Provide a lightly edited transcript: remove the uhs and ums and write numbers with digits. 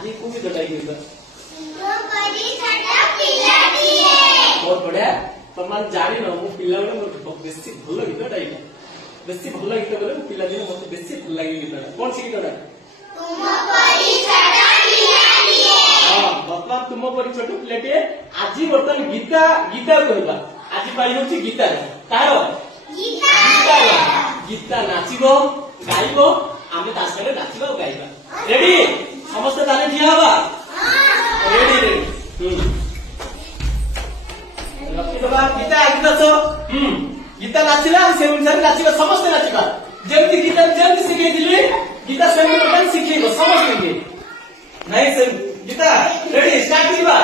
आज को गीत गाइबा बहुत बढ़िया तुम जान मु पिला बेसी भल गीत गाइबा बेसी भल गीत बोले पिला दिन मत बेसी भल लगे गीत कौन सी गीत बर्तमान तुम परी छोट पिलाटे आज बर्तमान गीता गीता कहवा आज पाई हूँ गीता तार गीता नाचब गाइब आम ताले नाचवा गाइबा रेडी समस्त ताले ठिया हवा रेडी रेडी रखिदबा गीता आगे नाच गीता नाचिला से अनुसार नाचिबा समस्त नाचिबा जेमती गीता जेमती सिखेइथिली गीता से शिखेइबो समस्त नहीं से गीता रेडी स्टार्ट करिबा